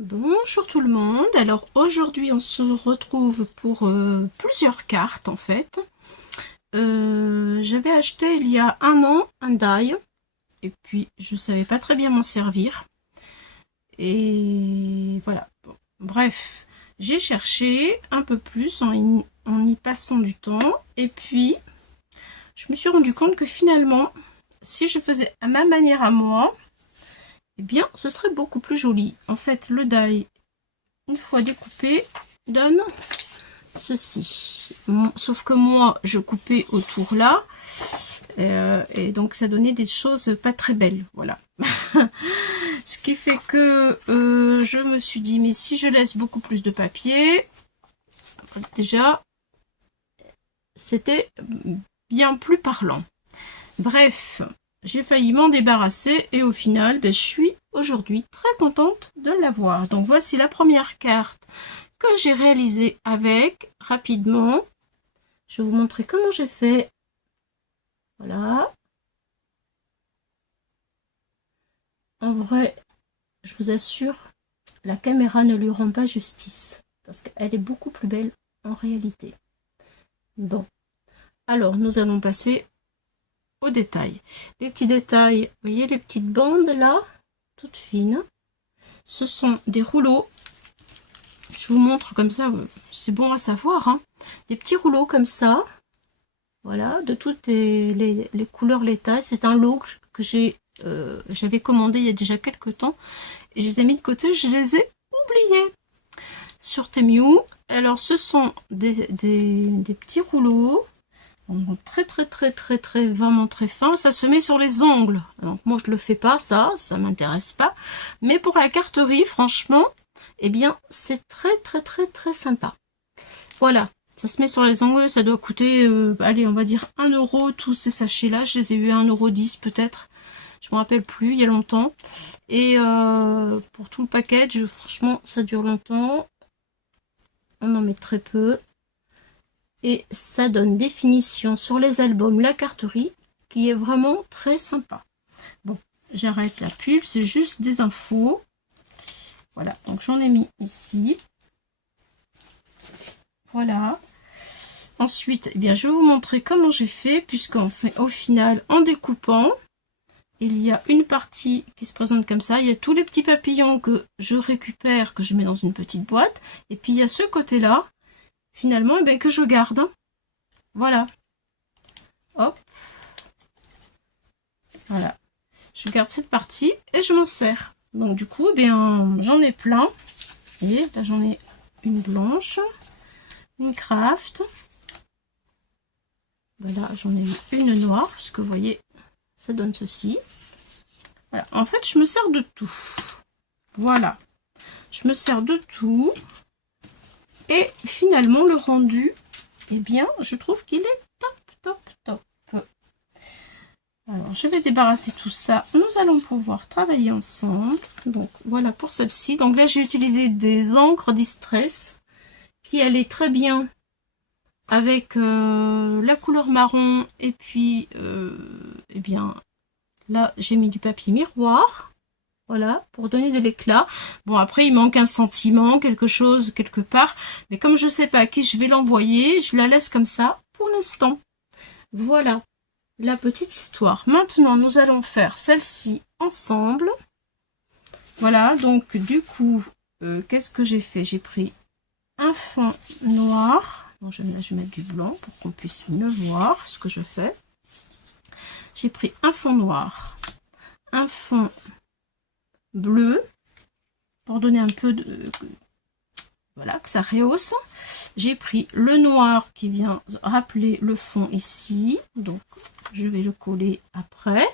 Bonjour tout le monde, alors aujourd'hui on se retrouve pour plusieurs cartes en fait. J'avais acheté il y a un an un die et puis je savais pas très bien m'en servir. Et voilà, bon, bref, j'ai cherché un peu plus en y passant du temps et puis je me suis rendu compte que finalement si je faisais à ma manière à moi, eh bien, ce serait beaucoup plus joli. En fait, le die, une fois découpé, donne ceci. Sauf que moi, je coupais autour là. Et donc, ça donnait des choses pas très belles. Voilà. Ce qui fait que je me suis dit, mais si je laisse beaucoup plus de papier, déjà, c'était bien plus parlant. Bref, j'ai failli m'en débarrasser et au final, je suis aujourd'hui très contente de l'avoir. Donc voici la première carte que j'ai réalisée avec, rapidement. Je vais vous montrer comment j'ai fait. Voilà. En vrai, je vous assure, la caméra ne lui rend pas justice parce qu'elle est beaucoup plus belle en réalité. Bon, alors nous allons passer aux détails. Les petits détails, vous voyez les petites bandes là, toutes fines. Ce sont des rouleaux. Je vous montre comme ça, c'est bon à savoir. Hein. Des petits rouleaux comme ça. Voilà, de toutes les couleurs, les tailles. C'est un lot que j'avais commandé il y a déjà quelques temps. Et je les ai mis de côté, je les ai oubliés sur Temu. Alors ce sont des petits rouleaux. Très vraiment très fin. Ça se met sur les ongles. Donc moi je le fais pas, ça m'intéresse pas. Mais pour la carterie, franchement, eh bien c'est très sympa. Voilà, ça se met sur les ongles, ça doit coûter, allez, on va dire 1 € tous ces sachets là. Je les ai eu à 1,10 € peut-être. Je me rappelle plus, il y a longtemps. Et pour tout le package, franchement, ça dure longtemps. On en met très peu. Et ça donne des finitions sur les albums, la carterie, qui est vraiment très sympa. Bon, j'arrête la pub, c'est juste des infos. Voilà, donc j'en ai mis ici. Voilà. Ensuite, eh bien, je vais vous montrer comment j'ai fait, puisqu'en fait, au final, en découpant, il y a une partie qui se présente comme ça. Il y a tous les petits papillons que je récupère, que je mets dans une petite boîte. Et puis, il y a ce côté-là, finalement, eh bien, que je garde. Voilà. Hop. Voilà. Je garde cette partie et je m'en sers. Donc, du coup, eh bien, j'en ai plein. Et là, j'en ai une blanche, une craft. Voilà, j'en ai une noire, parce que vous voyez, ça donne ceci. Voilà. En fait, je me sers de tout. Voilà. Je me sers de tout. Et finalement, le rendu, eh bien, je trouve qu'il est top. Alors, je vais débarrasser tout ça. Nous allons pouvoir travailler ensemble. Donc, voilà pour celle-ci. Donc là, j'ai utilisé des encres Distress qui allaient très bien avec la couleur marron. Et puis, eh bien, là, j'ai mis du papier miroir. Voilà, pour donner de l'éclat. Bon, après, il manque un sentiment, quelque chose, quelque part. Mais comme je ne sais pas à qui je vais l'envoyer, je la laisse comme ça pour l'instant. Voilà, la petite histoire. Maintenant, nous allons faire celle-ci ensemble. Voilà, donc du coup, qu'est-ce que j'ai fait? J'ai pris un fond noir. Bon, je vais mettre du blanc pour qu'on puisse mieux voir ce que je fais. J'ai pris un fond noir, un fond bleu pour donner un peu de voilà, que ça rehausse. J'ai pris le noir qui vient rappeler le fond ici, donc je vais le coller après.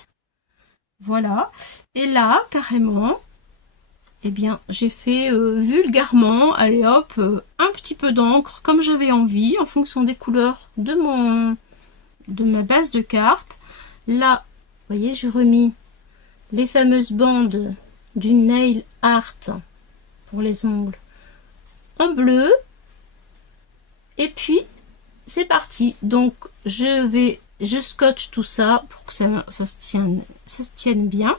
Voilà, et là carrément, eh bien j'ai fait vulgairement, allez hop, un petit peu d'encre comme j'avais envie en fonction des couleurs de ma base de cartes. Là, vous voyez, j'ai remis les fameuses bandes du nail art pour les ongles en bleu. Et puis c'est parti. Donc je scotche tout ça pour que ça se tienne bien.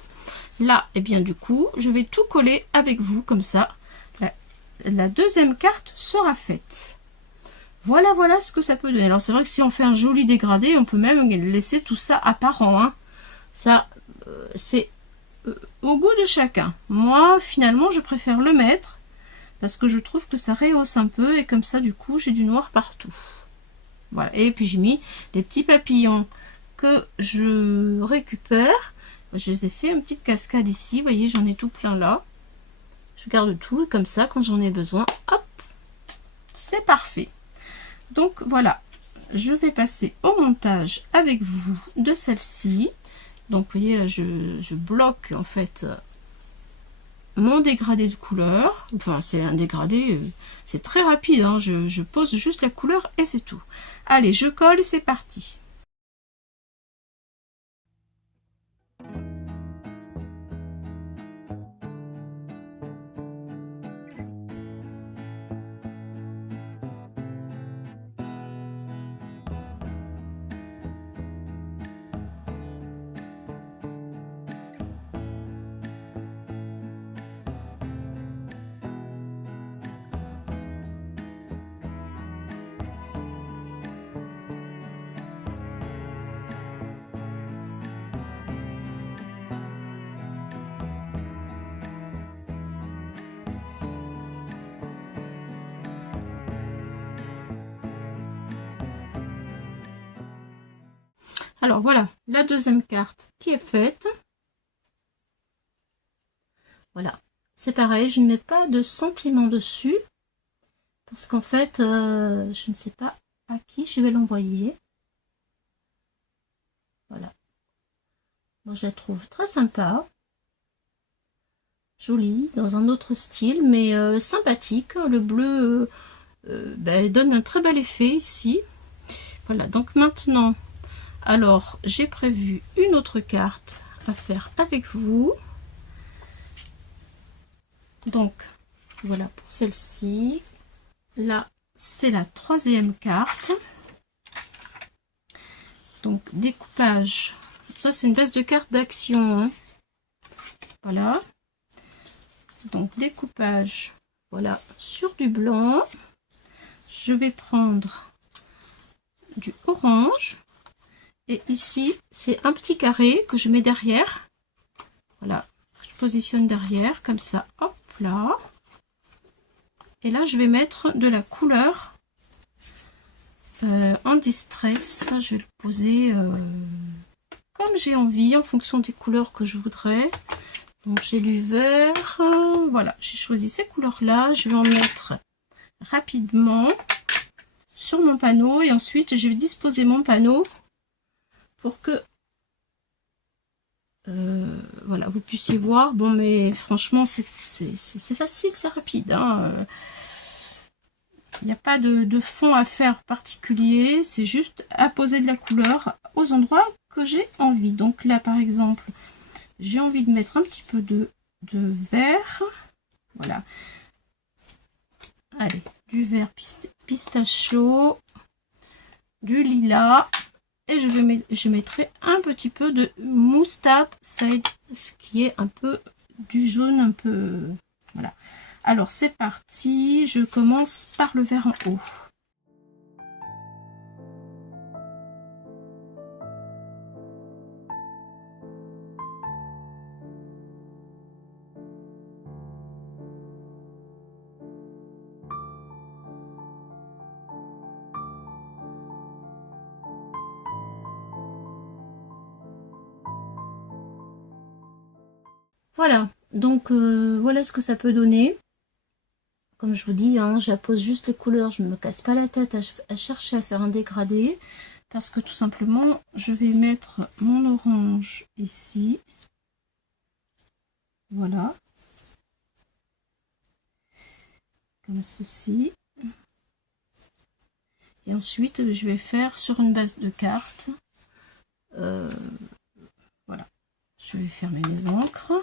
Là, et bien du coup, je vais tout coller avec vous comme ça. la deuxième carte sera faite. Voilà, voilà ce que ça peut donner. Alors c'est vrai que si on fait un joli dégradé, on peut même laisser tout ça apparent, hein. Ça, c'est au goût de chacun. Moi, finalement, je préfère le mettre parce que je trouve que ça rehausse un peu et comme ça, du coup, j'ai du noir partout. Voilà. Et puis j'ai mis les petits papillons que je récupère. Je les ai fait une petite cascade ici. Vous voyez, j'en ai tout plein là. Je garde tout et comme ça, quand j'en ai besoin, hop, c'est parfait. Donc voilà, je vais passer au montage avec vous de celle-ci. Donc vous voyez là, je bloque en fait mon dégradé de couleur. Enfin c'est un dégradé, c'est très rapide, hein. Je pose juste la couleur et c'est tout. Allez, je colle et c'est parti. Alors voilà, la deuxième carte qui est faite. Voilà, c'est pareil, je ne mets pas de sentiment dessus. Parce qu'en fait, je ne sais pas à qui je vais l'envoyer. Voilà. Moi, je la trouve très sympa. Jolie, dans un autre style, mais sympathique. Le bleu ben, donne un très bel effet ici. Voilà, donc maintenant... Alors, j'ai prévu une autre carte à faire avec vous. Donc, voilà pour celle-ci. Là, c'est la troisième carte. Donc, découpage. Ça, c'est une base de carte d'action, hein. Voilà. Donc, découpage. Voilà, sur du blanc. Je vais prendre du orange. Et ici, c'est un petit carré que je mets derrière. Voilà, je positionne derrière, comme ça, hop là. Et là, je vais mettre de la couleur en distress. Je vais le poser comme j'ai envie, en fonction des couleurs que je voudrais. Donc, j'ai du vert. Voilà, j'ai choisi ces couleurs-là. Je vais en mettre rapidement sur mon panneau. Et ensuite, je vais disposer mon panneau pour que voilà, vous puissiez voir. Bon, mais franchement, c'est facile, c'est rapide, hein. Il n'y a pas de fond à faire particulier, c'est juste à poser de la couleur aux endroits que j'ai envie. Donc là, par exemple, j'ai envie de mettre un petit peu de vert. Voilà. Allez, du vert pistachio, du lilas. Et je mettrai un petit peu de moutarde side, ce qui est un peu du jaune, un peu... Voilà. Alors, c'est parti. Je commence par le vert en haut. Voilà, donc voilà ce que ça peut donner. Comme je vous dis, hein, j'appose juste les couleurs, je ne me casse pas la tête à chercher à faire un dégradé. Parce que tout simplement, je vais mettre mon orange ici. Voilà. Comme ceci. Et ensuite, je vais faire sur une base de carte. Voilà. Je vais fermer mes encres.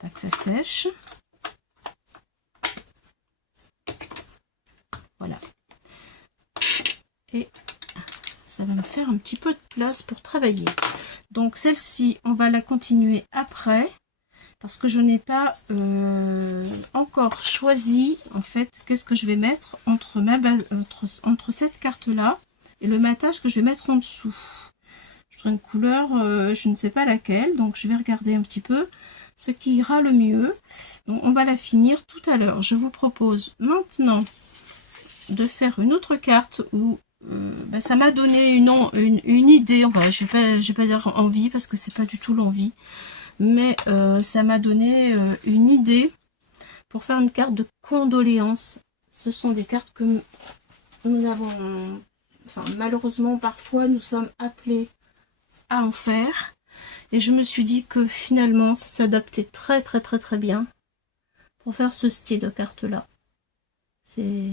Pas que ça sèche. Voilà. Et ça va me faire un petit peu de place pour travailler. Donc celle-ci, on va la continuer après. parce que je n'ai pas encore choisi en fait qu'est-ce que je vais mettre entre ma base, entre cette carte là et le matage que je vais mettre en dessous. Je voudrais une couleur, je ne sais pas laquelle, donc je vais regarder un petit peu ce qui ira le mieux. Donc on va la finir tout à l'heure. Je vous propose maintenant de faire une autre carte où ça m'a donné une idée. Enfin, je vais pas dire envie parce que c'est pas du tout l'envie, mais ça m'a donné une idée pour faire une carte de condoléances. Ce sont des cartes que nous avons, enfin malheureusement parfois nous sommes appelés à en faire, et je me suis dit que finalement ça s'adaptait très bien pour faire ce style de carte là. C'est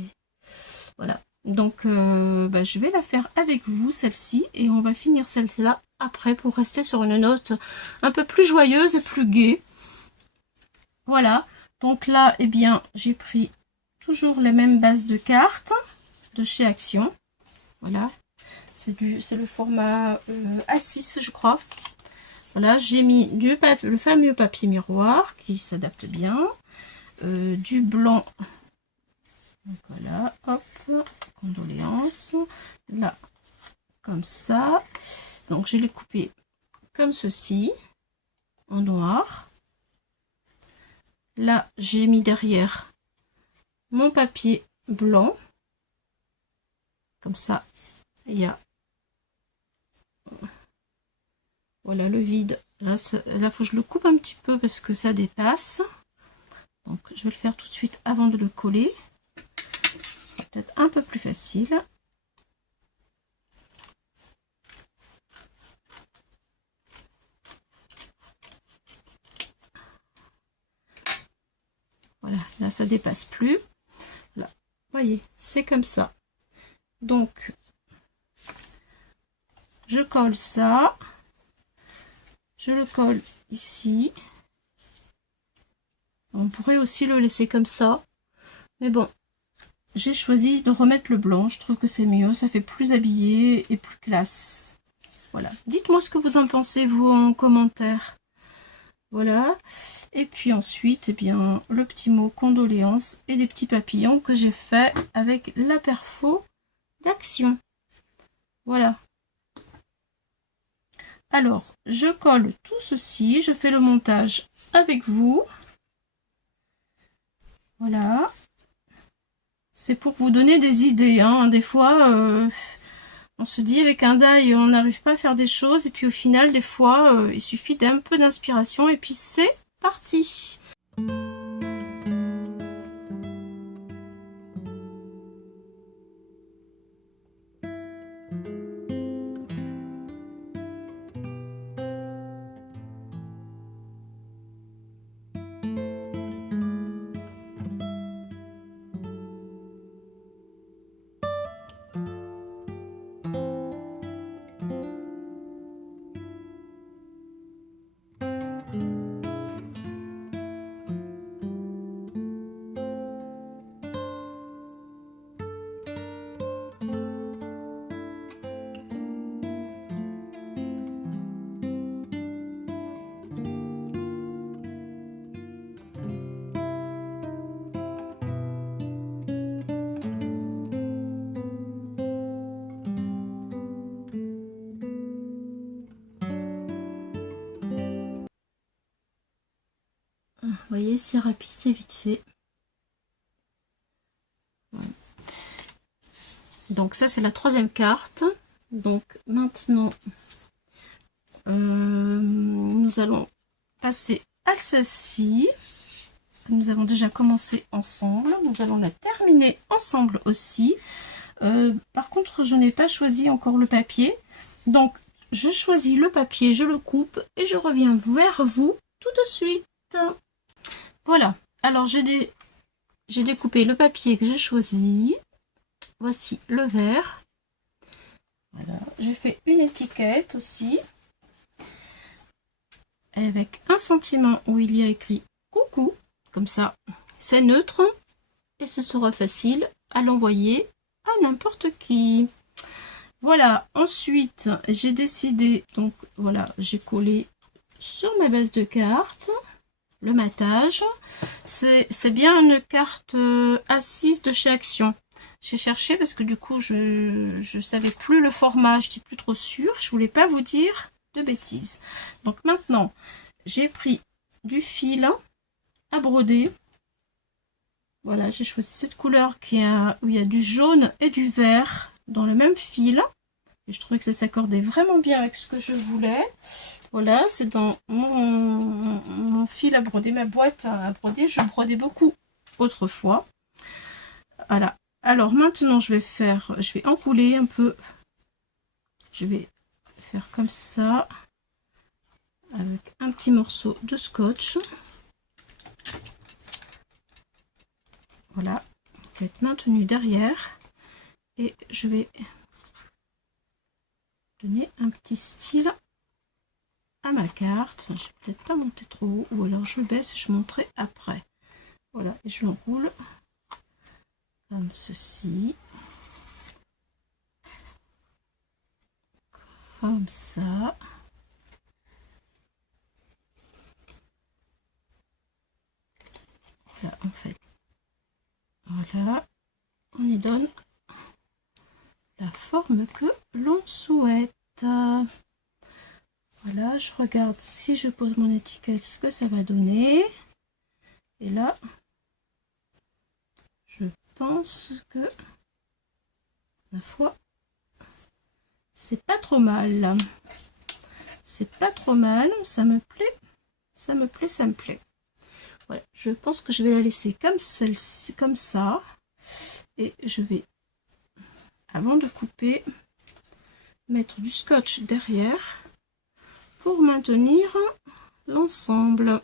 voilà, donc je vais la faire avec vous celle-ci, et on va finir celle-là après pour rester sur une note un peu plus joyeuse et plus gaie. Voilà, donc là eh bien j'ai pris toujours les mêmes bases de cartes de chez Action. Voilà, c'est le format A6 je crois. Voilà, j'ai mis le fameux papier miroir qui s'adapte bien, du blanc. Donc voilà, hop, condoléances, là, comme ça. Donc je l'ai coupé comme ceci, en noir. Là, j'ai mis derrière mon papier blanc, comme ça. Il y a, voilà, le vide. Là, faut que je le coupe un petit peu parce que ça dépasse. Donc, je vais le faire tout de suite avant de le coller. Ce sera peut-être un peu plus facile. Voilà, là, ça dépasse plus. Là, voyez, c'est comme ça. Donc, je colle ça. Je le colle ici. On pourrait aussi le laisser comme ça. Mais bon, j'ai choisi de remettre le blanc. Je trouve que c'est mieux. Ça fait plus habillé et plus classe. Voilà. Dites-moi ce que vous en pensez, vous, en commentaire. Voilà. Et puis ensuite, eh bien, le petit mot condoléances et des petits papillons que j'ai fait avec la perfo d'Action. Voilà. Alors, je colle tout ceci. Je fais le montage avec vous. Voilà. C'est pour vous donner des idées. Hein. Des fois, on se dit avec un die, on n'arrive pas à faire des choses. Et puis au final, des fois, il suffit d'un peu d'inspiration. Et puis c'est parti. Vous voyez, c'est rapide, c'est vite fait. Ouais. Donc ça, c'est la troisième carte. Donc maintenant, nous allons passer à celle-ci, que nous avons déjà commencé ensemble. Nous allons la terminer ensemble aussi. Par contre, je n'ai pas choisi encore le papier. Donc, je choisis le papier, je le coupe et je reviens vers vous tout de suite. Voilà, alors j'ai découpé le papier que j'ai choisi. Voici le vert. Voilà, j'ai fait une étiquette aussi. Avec un sentiment où il y a écrit coucou. Comme ça, c'est neutre. Et ce sera facile à l'envoyer à n'importe qui. Voilà, ensuite, j'ai décidé, donc voilà, j'ai collé sur ma base de cartes. le matage. C'est bien une carte A6 de chez Action. J'ai cherché parce que du coup je savais plus le format, je n'étais plus trop sûre, je voulais pas vous dire de bêtises. Donc maintenant j'ai pris du fil à broder. Voilà, j'ai choisi cette couleur où il y a du jaune et du vert dans le même fil. Et je trouvais que ça s'accordait vraiment bien avec ce que je voulais. Voilà, c'est dans mon fil à broder, ma boîte à broder. Je brodais beaucoup autrefois. Voilà. Alors maintenant, je vais enrouler un peu. Je vais faire comme ça, avec un petit morceau de scotch. Voilà, il va être maintenu derrière. Et je vais donner un petit style à ma carte. Je vais peut-être pas monter trop haut, ou alors je baisse et je monterai après. Voilà, et je l'enroule comme ceci. Comme ça. Voilà, en fait. Voilà, on y donne la forme que l'on souhaite. Voilà, je regarde si je pose mon étiquette ce que ça va donner. Et là, je pense que, ma foi, c'est pas trop mal. C'est pas trop mal, ça me plaît, ça me plaît, ça me plaît. Voilà, je pense que je vais la laisser comme celle-ci, comme ça. Et je vais, avant de couper, mettre du scotch derrière pour maintenir l'ensemble.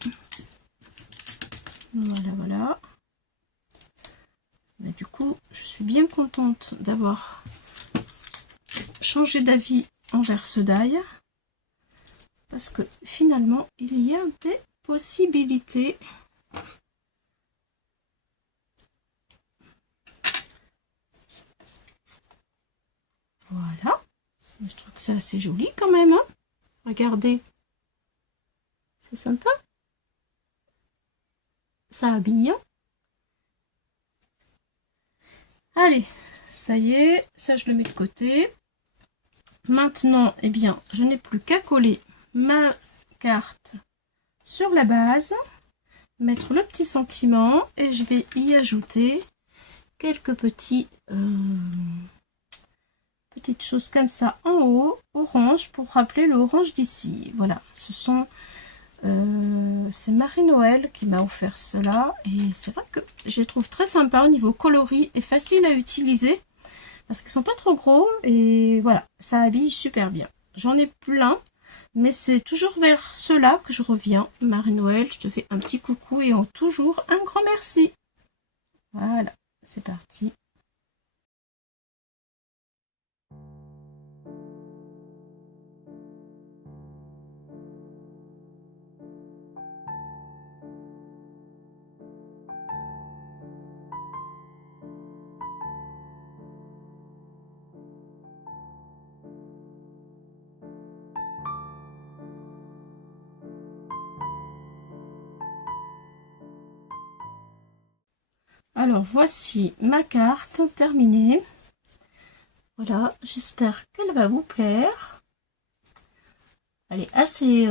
Voilà, voilà. Mais du coup, je suis bien contente d'avoir changé d'avis envers ce die, parce que finalement, il y a des possibilités. Voilà. Je trouve que c'est assez joli quand même. Hein. Regardez. C'est sympa. Ça habille. Allez, ça y est, ça je le mets de côté. Maintenant, eh bien, je n'ai plus qu'à coller ma carte sur la base, mettre le petit sentiment et je vais y ajouter quelques petites choses comme ça en haut, orange, pour rappeler le orange d'ici. Voilà, ce sont c'est Marie-Noël qui m'a offert cela et c'est vrai que je les trouve très sympa au niveau coloris et facile à utiliser parce qu'ils sont pas trop gros et voilà, ça habille super bien. J'en ai plein, mais c'est toujours vers ceux-là que je reviens. Marie-Noël, je te fais un petit coucou et toujours un grand merci. Voilà, c'est parti. Alors voici ma carte terminée. Voilà, j'espère qu'elle va vous plaire. Elle est assez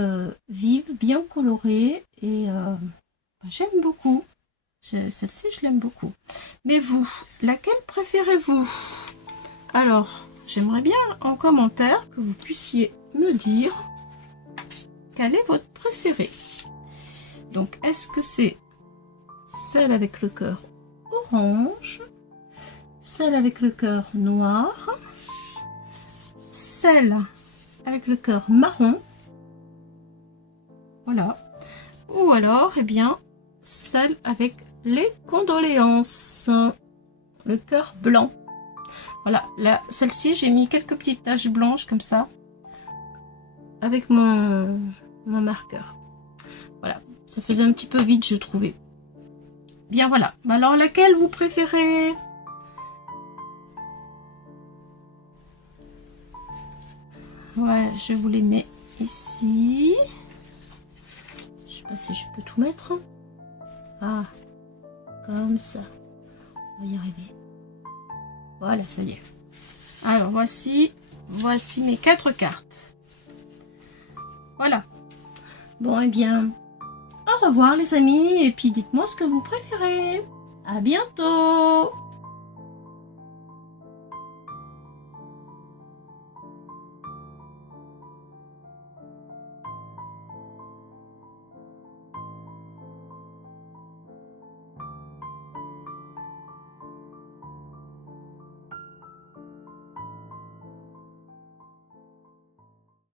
vive, bien colorée et j'aime beaucoup. Celle-ci, je l'aime beaucoup. Mais vous, laquelle préférez-vous? Alors, j'aimerais bien en commentaire que vous puissiez me dire quelle est votre préférée. Donc, est-ce que c'est celle avec le cœur orange, celle avec le cœur noir, celle avec le cœur marron, voilà, ou alors, eh bien, celle avec les condoléances, le cœur blanc. Voilà, là, celle-ci, j'ai mis quelques petites taches blanches comme ça, avec mon marqueur. Voilà, ça faisait un petit peu vide, je trouvais. Bien, voilà. Alors, laquelle vous préférez? Ouais, je vous les mets ici. Je pas si je peux tout mettre. Ah, comme ça. On va y arriver. Voilà, ça y est. Alors, voici mes 4 cartes. Voilà. Bon, eh bien, au revoir les amis, et puis dites-moi ce que vous préférez. À bientôt!